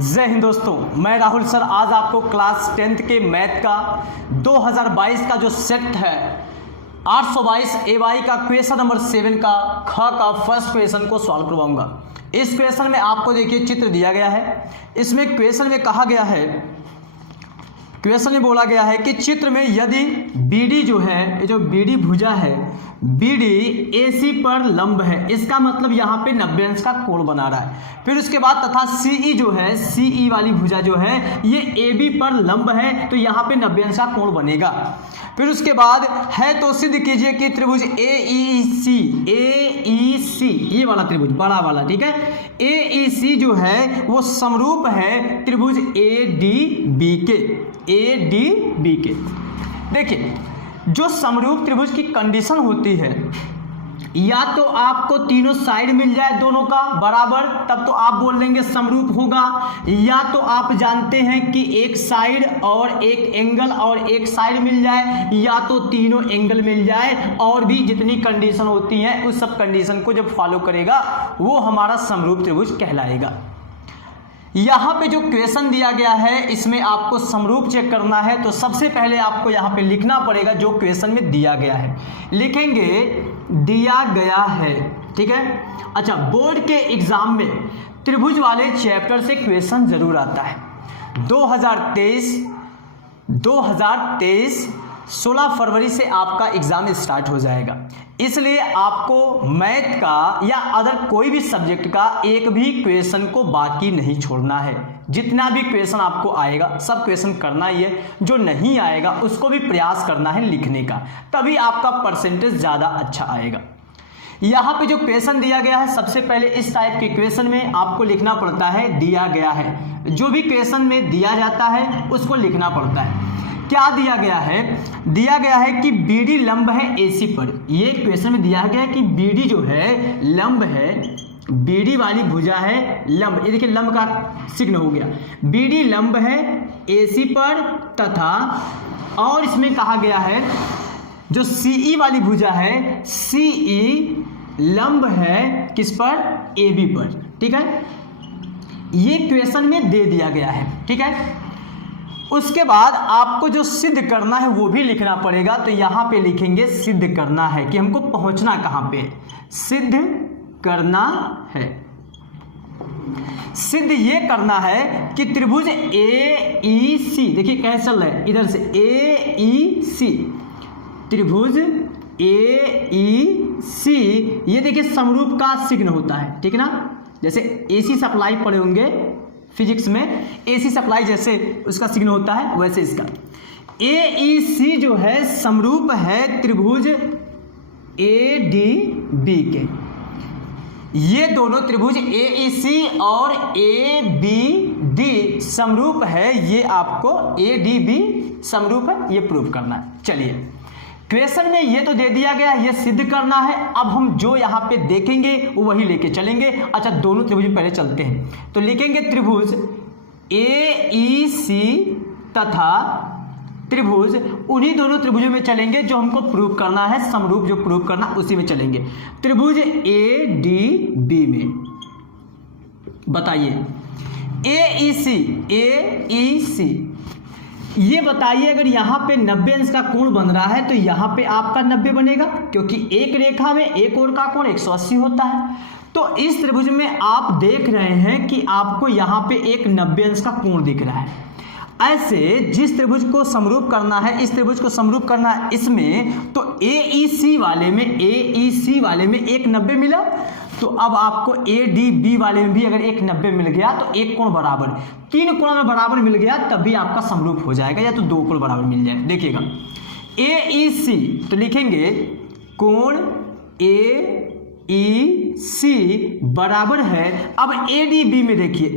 जय हिंद दोस्तों, मैं राहुल सर आज आपको क्लास 10th के मैथ का 2022 का जो सेट है 822 AY का क्वेश्चन नंबर 7 का ख का फर्स्ट क्वेश्चन को सॉल्व करवाऊंगा। इस क्वेश्चन में आपको देखिए चित्र दिया गया है। इसमें क्वेश्चन में कहा गया है, क्वेश्चन में बोला गया है कि चित्र में यदि BD जो है, ये जो BD भुजा है, BD AC पर लंब है, इसका मतलब यहाँ पे 90 अंश का कोण बना रहा है। फिर उसके बाद तथा CE जो है, CE वाली भुजा जो है ये AB पर लंब है, तो यहाँ पे 90 अंश का कोण बनेगा। फिर उसके बाद है तो सिद्ध कीजिए कि त्रिभुज AEC ये वाला त्रिभुज बड़ा वाला, ठीक है, AEC जो है वो समरूप है त्रिभुज ADB के। देखिए जो समरूप त्रिभुज की कंडीशन होती है, या तो आपको तीनों साइड मिल जाए दोनों का बराबर, तब तो आप बोल देंगे समरूप होगा, या तो आप जानते हैं कि एक साइड और एक एंगल और एक साइड मिल जाए, या तो तीनों एंगल मिल जाए, और भी जितनी कंडीशन होती हैं उस सब कंडीशन को जब फॉलो करेगा वो हमारा समरूप त्रिभुज कहलाएगा। यहाँ पे जो क्वेश्चन दिया गया है इसमें आपको समरूप चेक करना है, तो सबसे पहले आपको यहाँ पे लिखना पड़ेगा जो क्वेश्चन में दिया गया है। लिखेंगे दिया गया है, ठीक है। अच्छा, बोर्ड के एग्जाम में त्रिभुज वाले चैप्टर से क्वेश्चन जरूर आता है। 2023 16 फरवरी से आपका एग्जाम स्टार्ट हो जाएगा, इसलिए आपको मैथ का या अदर कोई भी सब्जेक्ट का एक भी क्वेश्चन को बाकी नहीं छोड़ना है। जितना भी क्वेश्चन आपको आएगा सब क्वेश्चन करना ही है, जो नहीं आएगा उसको भी प्रयास करना है लिखने का, तभी आपका परसेंटेज ज़्यादा अच्छा आएगा। यहाँ पे जो क्वेश्चन दिया गया है, सबसे पहले इस टाइप के क्वेश्चन में आपको लिखना पड़ता है दिया गया है। जो भी क्वेश्चन में दिया जाता है उसको लिखना पड़ता है। क्या दिया गया है? दिया गया है कि BD लंब है AC पर। ये क्वेश्चन में दिया गया है कि BD जो है लंब है, BD वाली भुजा है लंब, ये देखिए लंब का चिन्ह हो गया। BD लंब है AC पर तथा, और इसमें कहा गया है जो CE वाली भुजा है CE लंब है किस पर? AB पर, ठीक है। ये क्वेश्चन में दे दिया गया है, ठीक है। उसके बाद आपको जो सिद्ध करना है वो भी लिखना पड़ेगा, तो यहाँ पे लिखेंगे सिद्ध करना है कि हमको पहुँचना कहाँ पे, सिद्ध करना है। सिद्ध ये करना है कि त्रिभुज AEC, देखिए कैसे चल रहा है इधर से, AEC त्रिभुज AEC, ये देखिए समरूप का चिन्ह होता है, ठीक है ना। जैसे AC सप्लाई पढ़े होंगे फिजिक्स में, AC सप्लाई जैसे उसका चिन्ह होता है वैसे इसका AEC जो है समरूप है त्रिभुज ADB के। ये दोनों त्रिभुज AEC और ABD समरूप है, ये आपको ADB समरूप है, ये प्रूव करना है। चलिए क्वेश्चन में ये तो दे दिया गया, ये सिद्ध करना है। अब हम जो यहाँ पे देखेंगे वो वही लेके चलेंगे। अच्छा, दोनों त्रिभुज पहले चलते हैं, तो लिखेंगे त्रिभुज AEC तथा त्रिभुज, उन्हीं दोनों त्रिभुजों में चलेंगे जो हमको प्रूव करना है, समरूप जो प्रूव करना उसी में चलेंगे। त्रिभुज ADB में बताइए AEC ये बताइए, अगर यहाँ पे 90 अंश का कोण बन रहा है तो यहाँ पे आपका 90 बनेगा, क्योंकि एक रेखा में एक ओर का कोण 180 होता है। तो इस त्रिभुज में आप देख रहे हैं कि आपको यहाँ पे एक 90 अंश का कोण दिख रहा है। ऐसे जिस त्रिभुज को समरूप करना है, इस त्रिभुज को समरूप करना है इसमें, तो AEC वाले में एक 90 मिला, तो अब आपको ADB वाले में भी अगर एक 90 मिल गया तो एक कोण बराबर, तीन कोण में बराबर मिल गया तभी आपका समरूप हो जाएगा, या तो दो कोण बराबर मिल जाए। देखिएगा AEC, तो लिखेंगे कोण AEC बराबर है, अब ADB में देखिए,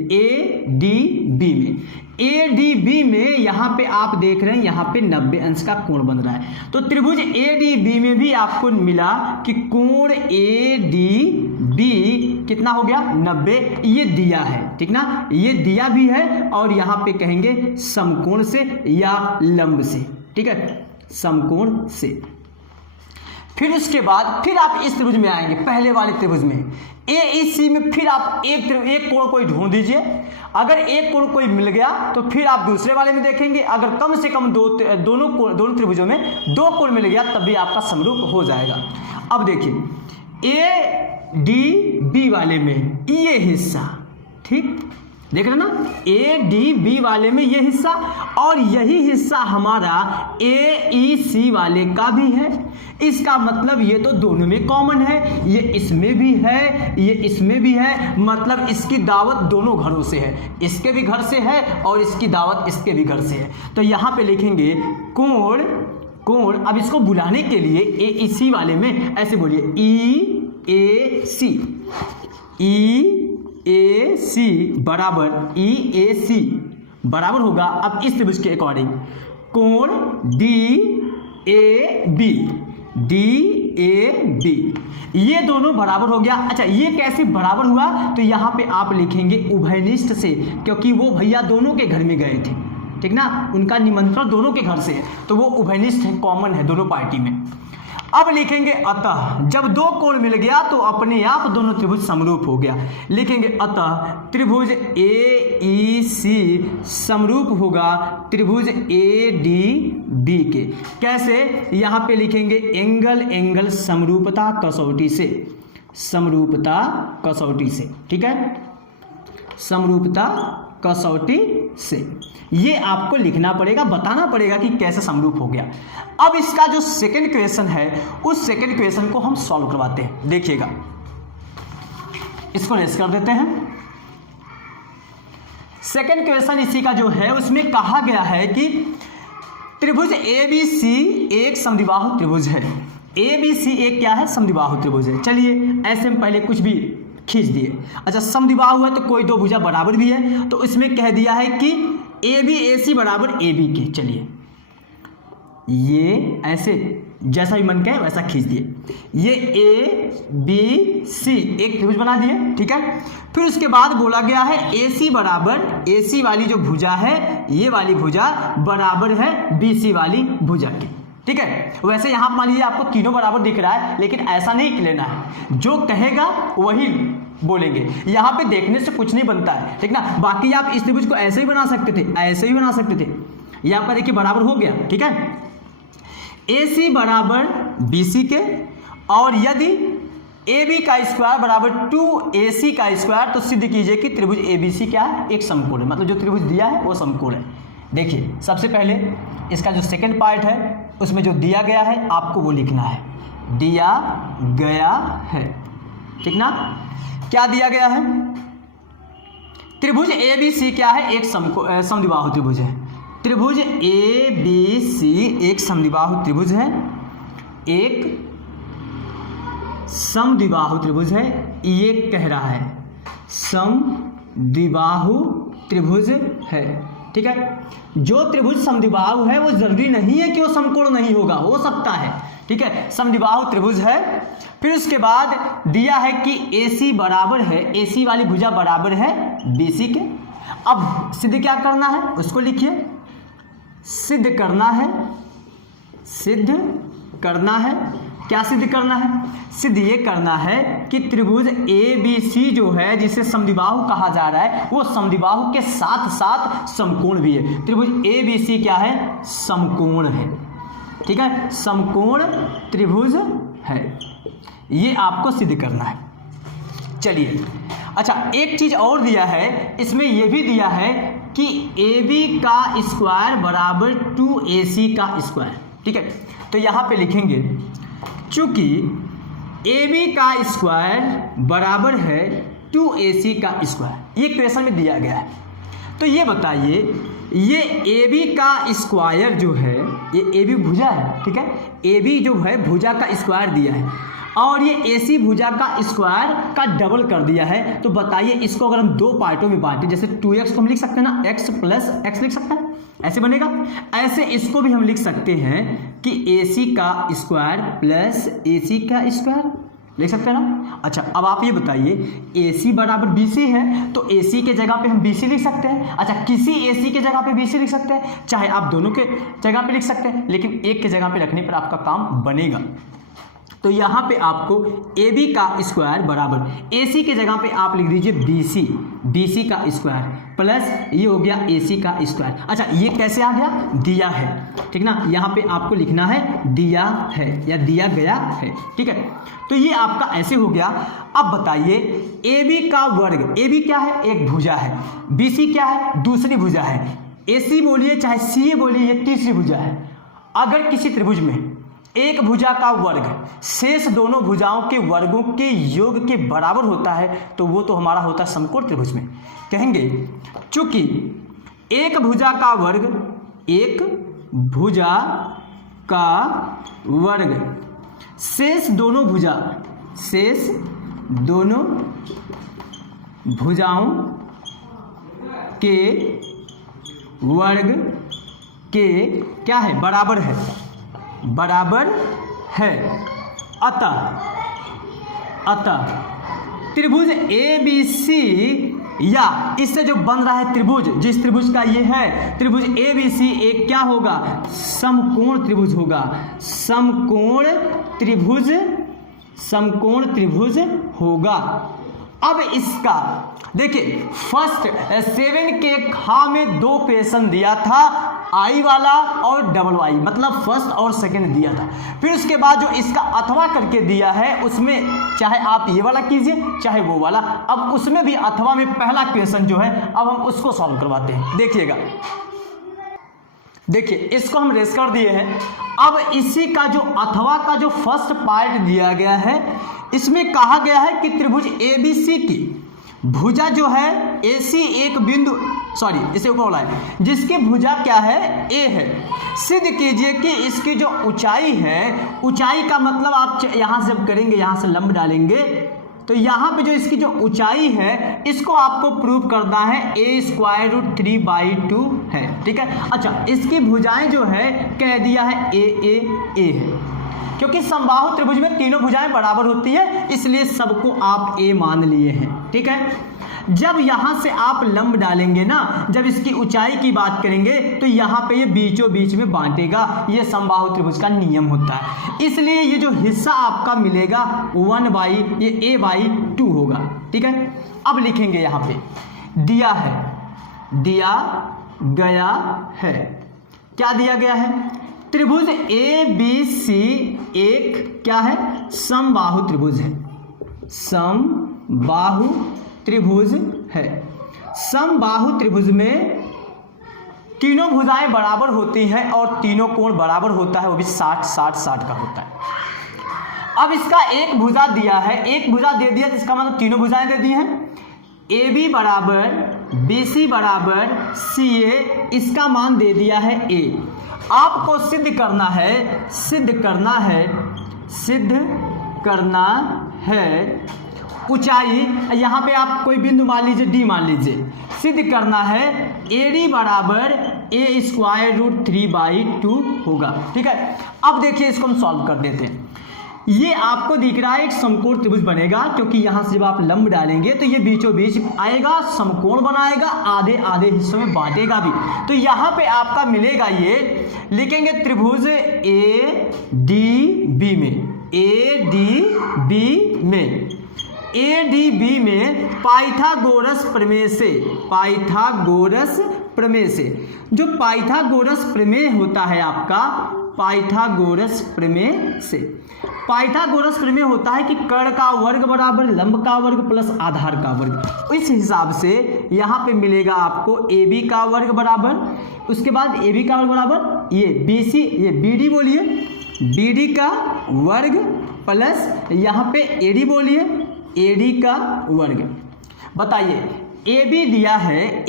ADB में यहाँ पे आप देख रहे हैं यहाँ पे 90 अंश का कोण बन रहा है, तो त्रिभुज ADB में भी आपको मिला कि कोण ADB कितना हो गया 90, ये दिया है, ठीक ना, ये दिया भी है, और यहाँ पे कहेंगे समकोण से या लंब से, ठीक है, समकोण से। फिर उसके बाद फिर आप इस त्रिभुज में आएंगे, पहले वाले त्रिभुज में AEC में फिर आप एक कोण कोई ढूंढ दीजिए। अगर एक कोण कोई मिल गया तो फिर आप दूसरे वाले में देखेंगे, अगर कम से कम दोनों त्रिभुजों में 2 कोण मिल गया तब भी आपका समरूप हो जाएगा। अब देखिए ADB वाले में ये हिस्सा, ठीक देख रहे ना, ADB वाले में ये हिस्सा और यही हिस्सा हमारा AEC वाले का भी है। इसका मतलब ये तो दोनों में कॉमन है, ये इसमें भी है, ये इसमें भी है, मतलब इसकी दावत दोनों घरों से है, इसके भी घर से है और इसकी दावत इसके भी घर से है। तो यहाँ पे लिखेंगे कोण। अब इसको बुलाने के लिए AEC वाले में ऐसे बोलिए EAC बराबर EAC बराबर होगा। अब इस त्रिभुज के अकॉर्डिंग कोण DAB ये दोनों बराबर हो गया। अच्छा, ये कैसे बराबर हुआ? तो यहाँ पे आप लिखेंगे उभयनिष्ठ से, क्योंकि वो भैया दोनों के घर में गए थे, ठीक ना, उनका निमंत्रण दोनों के घर से है, तो वो उभयनिष्ठ है, कॉमन है दोनों पार्टी में। अब लिखेंगे अतः, जब 2 कोण मिल गया तो अपने आप दोनों त्रिभुज समरूप हो गया। लिखेंगे अतः त्रिभुज AEC समरूप होगा त्रिभुज ADB के। कैसे? यहाँ पे लिखेंगे एंगल समरूपता कसौटी से, ठीक है, समरूपता कसौटी से। ये आपको लिखना पड़ेगा, बताना पड़ेगा कि कैसे समरूप हो गया। अब इसका जो सेकंड क्वेश्चन है, उस सेकंड क्वेश्चन को हम सॉल्व करवाते हैं। देखिएगा, इसको रेस कर देते हैं। सेकंड क्वेश्चन इसी का जो है, उसमें कहा गया है कि त्रिभुज ABC एक समद्विबाहु त्रिभुज है। ABC एक क्या है? समद्विबाहु त्रिभुज है। चलिए ऐसे में पहले कुछ भी खींच दिए। अच्छा, समद्विबाहु है तो कोई 2 भुजा बराबर भी है, तो इसमें कह दिया है कि ABAC बराबर AB के। चलिए ये ऐसे जैसा भी मन कहे वैसा खींच दिए। ये ABC एक त्रिभुज बना दिए, ठीक है। फिर उसके बाद बोला गया है AC बराबर, AC वाली जो भुजा है, ये वाली भुजा बराबर है BC वाली भुजा की, ठीक है। वैसे यहाँ मान लीजिए आपको तीनों बराबर दिख रहा है, लेकिन ऐसा नहीं लेना है, जो कहेगा वही बोलेंगे। यहाँ पे देखने से कुछ नहीं बनता है, ठीक ना। बाकी आप इस त्रिभुज को ऐसे ही बना सकते थे, ऐसे ही बना सकते थे। ये आपका देखिए बराबर हो गया, ठीक है। AC बराबर BC के, और यदि AB का स्क्वायर बराबर 2AC का स्क्वायर, तो सिद्ध कीजिए कि त्रिभुज ABC क्या है? एक समकोण है, मतलब जो त्रिभुज दिया है वो समकोण है। देखिए, सबसे पहले इसका जो सेकंड पार्ट है, उसमें जो दिया गया है आपको वो लिखना है, दिया गया है, ठीक ना। क्या दिया गया है? त्रिभुज ABC क्या है? एक समद्विबाहु त्रिभुज है। त्रिभुज ABC एक समद्विबाहु त्रिभुज है, एक समद्विबाहु त्रिभुज है। ये कह रहा है समद्विबाहु त्रिभुज है, ठीक है। जो त्रिभुज समद्विबाहु है वो जरूरी नहीं है कि वो समकोण नहीं होगा, हो सकता है, ठीक है। समद्विबाहु त्रिभुज है। फिर उसके बाद दिया है कि AC बराबर है, AC वाली भुजा बराबर है BC के। अब सिद्ध क्या करना है उसको लिखिए, सिद्ध करना है, सिद्ध करना है। क्या सिद्ध करना है? सिद्ध ये करना है कि त्रिभुज ABC जो है, जिसे समद्विबाहु कहा जा रहा है, वो समद्विबाहु के साथ साथ समकोण भी है। त्रिभुज ABC क्या है? समकोण है, ठीक है, समकोण त्रिभुज है। ये आपको सिद्ध करना है। चलिए, अच्छा एक चीज और दिया है, इसमें यह भी दिया है कि AB का स्क्वायर बराबर 2AC का स्क्वायर, ठीक है। तो यहां पे लिखेंगे चूंकि AB का स्क्वायर बराबर है 2AC का स्क्वायर, ये क्वेश्चन में दिया गया है। तो ये बताइए, ये AB का स्क्वायर जो है, ये AB भुजा है, ठीक है। AB जो है भुजा का स्क्वायर दिया है, और ये AC भुजा का स्क्वायर का डबल कर दिया है। तो बताइए, इसको अगर हम 2 पार्टों में बांटें, जैसे 2x को हम लिख सकते हैं ना, x प्लस x लिख सकते हैं, ऐसे बनेगा। ऐसे इसको भी हम लिख सकते हैं कि AC का स्क्वायर प्लस AC का स्क्वायर, लिख सकते हैं ना। अच्छा, अब आप ये बताइए, AC बराबर BC है, तो AC के जगह पे हम BC लिख सकते हैं। अच्छा, किसी AC के जगह पे BC लिख सकते हैं, चाहे आप दोनों के जगह पे लिख सकते हैं, लेकिन एक के जगह पे रखने पर आपका काम बनेगा। तो यहाँ पे आपको AB का स्क्वायर बराबर AC की जगह पे आप लिख दीजिए BC का स्क्वायर प्लस ये हो गया AC का स्क्वायर। अच्छा, ये कैसे आ गया? दिया है, ठीक ना, यहाँ पे आपको लिखना है दिया है या दिया गया है, ठीक है। तो ये आपका ऐसे हो गया। अब बताइए AB का वर्ग, AB क्या है? एक भुजा है, BC क्या है? दूसरी भुजा है, AC बोलिए चाहे CA बोलिए ये तीसरी भुजा है। अगर किसी त्रिभुज में एक भुजा का वर्ग शेष दोनों भुजाओं के वर्गों के योग के बराबर होता है तो वो तो हमारा होता है समकोण त्रिभुज में। कहेंगे चूंकि एक भुजा का वर्ग शेष दोनों भुजाओं के वर्ग के क्या है? बराबर है। अतः त्रिभुज ABC या इससे जो बन रहा है त्रिभुज, जिस त्रिभुज का ये है त्रिभुज ABC एक क्या होगा? समकोण त्रिभुज होगा। समकोण त्रिभुज होगा। अब इसका देखिए फर्स्ट 7 के खा में 2 क्वेश्चन दिया था, आई वाला और डबल वाई, मतलब फर्स्ट और सेकंड दिया था। फिर उसके बाद जो इसका अथवा करके दिया है उसमें चाहे आप ये वाला कीजिए चाहे वो वाला। अब उसमें भी अथवा में पहला क्वेश्चन जो है अब हम उसको सॉल्व करवाते हैं। देखिएगा, देखिए इसको हम रेस कर दिए हैं। अब इसी का जो अथवा का जो फर्स्ट पार्ट दिया गया है इसमें कहा गया है कि त्रिभुज ABC की भुजा जो है AC एक बिंदु इसे ऊपर वाला है जिसकी भुजा क्या है? A है। सिद्ध कीजिए कि इसकी जो ऊंचाई है, ऊंचाई का मतलब आप यहां से जब करेंगे यहां से लंब डालेंगे तो यहाँ पे जो इसकी जो ऊंचाई है इसको आपको प्रूव करना है a√3/2 है, ठीक है। अच्छा, इसकी भुजाएं जो है कह दिया है A है, क्योंकि समबाहु त्रिभुज में तीनों भुजाएं बराबर होती है इसलिए सबको आप A मान लिए हैं, ठीक है। जब यहां से आप लंब डालेंगे ना, जब इसकी ऊंचाई की बात करेंगे तो यहाँ पे ये बीचों बीच में बांटेगा, ये समबाहु त्रिभुज का नियम होता है। इसलिए ये जो हिस्सा आपका मिलेगा 1/ये A/2 होगा, ठीक है। अब लिखेंगे यहाँ पे दिया गया है। क्या दिया गया है? त्रिभुज ABC एक क्या है? समबाहु त्रिभुज है। समबाहु त्रिभुज है। समबाहु त्रिभुज में तीनों भुजाएं बराबर होती हैं और तीनों कोण बराबर होता है, वो भी 60-60 का होता है। अब इसका एक भुजा दिया है, एक भुजा दे दिया तो इसका मतलब तीनों भुजाएं दे दी हैं। AB बराबर BC बराबर CA, इसका मान दे दिया है A। आपको सिद्ध करना है ऊंचाई, यहाँ पे आप कोई बिंदु मान लीजिए D मान लीजिए। सिद्ध करना है AD बराबर A√3/2 होगा, ठीक है। अब देखिए इसको हम सॉल्व कर देते हैं। ये आपको दिख रहा है एक समकोण त्रिभुज बनेगा, क्योंकि यहाँ से जब आप लंब डालेंगे तो ये बीचों बीच आएगा, समकोण बनाएगा, आधे आधे हिस्सों में बांटेगा भी। तो यहाँ पे आपका मिलेगा, ये लिखेंगे त्रिभुज ADB में पाइथागोरस प्रमेय से जो पाइथागोरस प्रमेय होता है आपका, पाइथागोरस प्रमेय होता है कि कर्ण का वर्ग बराबर लंब का वर्ग प्लस आधार का वर्ग। इस हिसाब से यहाँ पे मिलेगा आपको AB का वर्ग बराबर, उसके बाद AB का वर्ग बराबर ये BC, ये BD बोलिए, BD का वर्ग प्लस यहाँ पे AD बोलिए, AD का वर्ग। बताइए AB दिया है A,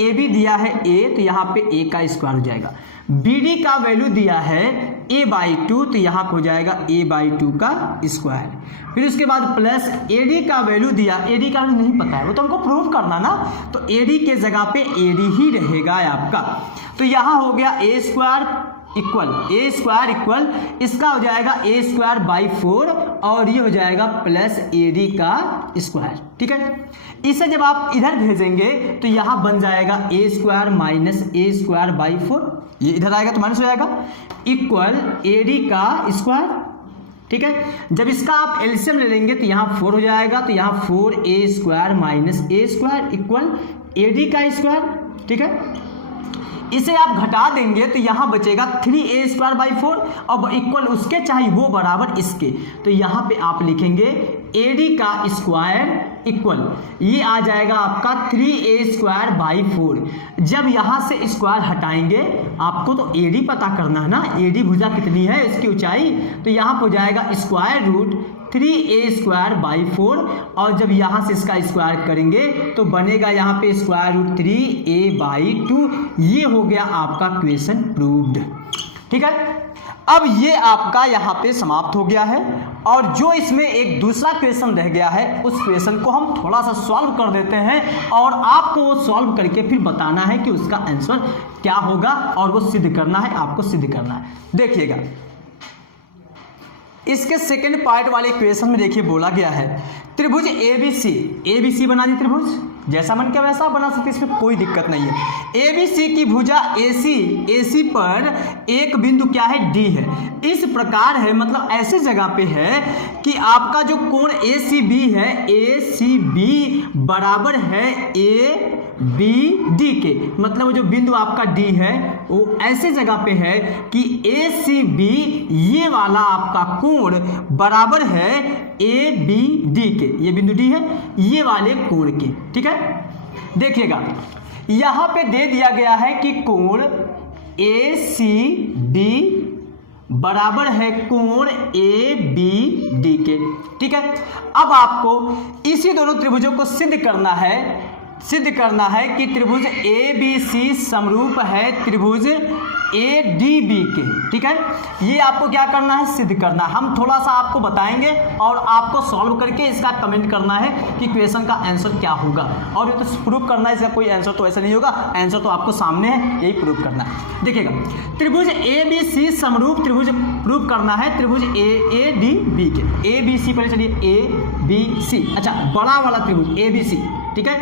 तो यहाँ पे A का स्क्वायर हो जाएगा। BD का वैल्यू दिया है A/2, तो यहाँ हो जाएगा A/2 का स्क्वायर। फिर उसके बाद प्लस AD का वैल्यू दिया, AD का वैल्यू नहीं पता है, वो तो हमको प्रूव करना ना, तो AD के जगह पे AD ही रहेगा आपका। तो यहाँ हो गया A स्क्वायर इक्वल इसका हो जाएगा A²/4 और ये हो जाएगा प्लस AD का स्क्वायर, ठीक है। इसे जब आप इधर भेजेंगे तो यहाँ बन जाएगा A² माइनस A²/4, ये इधर आएगा तो माइनस हो जाएगा, इक्वल AD का स्क्वायर, ठीक है। जब इसका आप एलसीएम ले लेंगे तो यहाँ 4 हो जाएगा, तो यहाँ 4a² minus a² equal AD का स्क्वायर, ठीक है। इसे आप घटा देंगे तो यहाँ बचेगा 3a²/4 अब इक्वल उसके चाहे वो बराबर इसके, तो यहाँ पे आप लिखेंगे AD का स्क्वायर इक्वल ये आ जाएगा आपका 3a²/4। जब यहाँ से स्क्वायर हटाएंगे आपको तो AD पता करना है ना, AD भुजा कितनी है इसकी ऊंचाई, तो यहाँ हो जाएगा स्क्वायर रूट 3a²/4 और जब यहाँ से इसका स्क्वायर करेंगे तो बनेगा यहाँ पे स्क्वायर रूट 3a/2। ये हो गया आपका क्वेश्चन प्रूव्ड, ठीक है। अब ये आपका यहाँ पे समाप्त हो गया है और जो इसमें एक दूसरा क्वेश्चन रह गया है उस क्वेश्चन को हम थोड़ा सा सॉल्व कर देते हैं और आपको वो सॉल्व करके फिर बताना है कि उसका आंसर क्या होगा और वो सिद्ध करना है, आपको सिद्ध करना है। देखिएगा इसके सेकंड पार्ट वाले क्वेश्चन में देखिए बोला गया है त्रिभुज ABC बना दी त्रिभुज, जैसा मन किया वैसा बना सकते, इसमें कोई दिक्कत नहीं है। ABC की भुजा AC पर एक बिंदु क्या है D है, इस प्रकार है मतलब ऐसे जगह पे है कि आपका जो कोण ACB है, ACB बराबर है ABD के, मतलब जो बिंदु आपका D है वो ऐसे जगह पे है कि ACB ये वाला आपका कोण बराबर है ABD के, ये बिंदु D है ये वाले कोण के, ठीक है। देखिएगा यहां पे दे दिया गया है कि कोण ACB बराबर है कोण ABD के, ठीक है। अब आपको इसी दोनों त्रिभुजों को सिद्ध करना है कि त्रिभुज ABC समरूप है त्रिभुज ADB के, ठीक है। ये आपको क्या करना है, सिद्ध करना है। हम थोड़ा सा आपको बताएंगे और आपको सॉल्व करके इसका कमेंट करना है कि क्वेश्चन का आंसर क्या होगा, और ये तो प्रूव करना है, इसका कोई आंसर तो ऐसा नहीं होगा, आंसर तो आपको सामने है, यही प्रूव करना है। देखिएगा त्रिभुज ABC समरूप त्रिभुज प्रूव करना है त्रिभुज ADB के, ABC पहले चलिए ABC, अच्छा बड़ा वाला त्रिभुज ABC, ठीक है।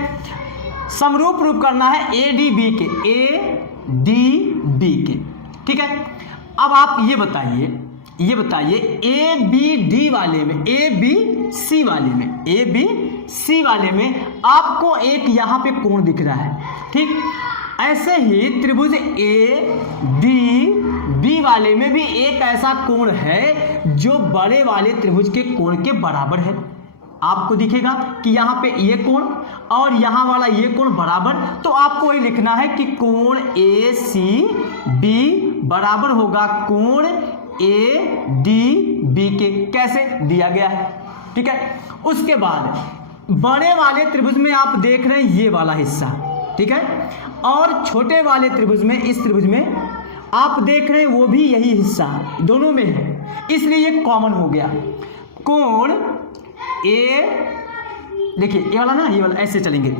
समरूप प्रूव करना है ADB के, ADB के, ठीक है। अब आप ये बताइए ABD वाले में, ABC वाले में आपको एक यहाँ पे कोण दिख रहा है, ठीक। ऐसे ही त्रिभुज ADB वाले में भी एक ऐसा कोण है जो बड़े वाले त्रिभुज के कोण के बराबर है। आपको दिखेगा कि यहाँ पे ये कोण और यहाँ वाला ये कोण बराबर, तो आपको वही लिखना है कि कोण ACB बराबर होगा कोण ADB के, कैसे दिया गया है, ठीक है। उसके बाद बड़े वाले त्रिभुज में आप देख रहे हैं ये वाला हिस्सा, ठीक है, और छोटे वाले त्रिभुज में, इस त्रिभुज में आप देख रहे हैं वो भी यही हिस्सा दोनों में है, इसलिए ये कॉमन हो गया। कोण देखिए ये वाला ना, ये वाला ऐसे चलेंगे,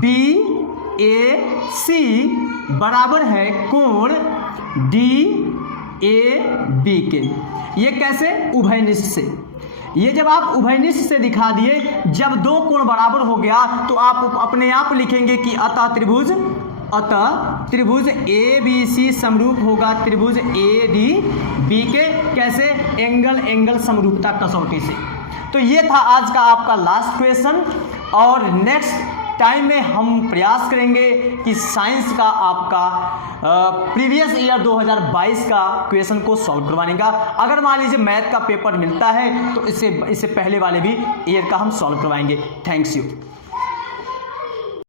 BAC बराबर है कोण DAB के। ये कैसे, उभयनिष्ठ से। ये जब आप उभयनिष्ठ से दिखा दिए, जब दो कोण बराबर हो गया तो आप अपने आप लिखेंगे कि अतः त्रिभुज ABC समरूप होगा त्रिभुज ADB के, कैसे, एंगल समरूपता कसौटी से। तो ये था आज का आपका लास्ट क्वेश्चन, और नेक्स्ट टाइम में हम प्रयास करेंगे कि साइंस का आपका प्रीवियस ईयर 2022 का क्वेश्चन को सॉल्व करवाने का। अगर मान लीजिए मैथ का पेपर मिलता है तो इससे पहले वाले भी ईयर का हम सॉल्व करवाएंगे। Thanks you.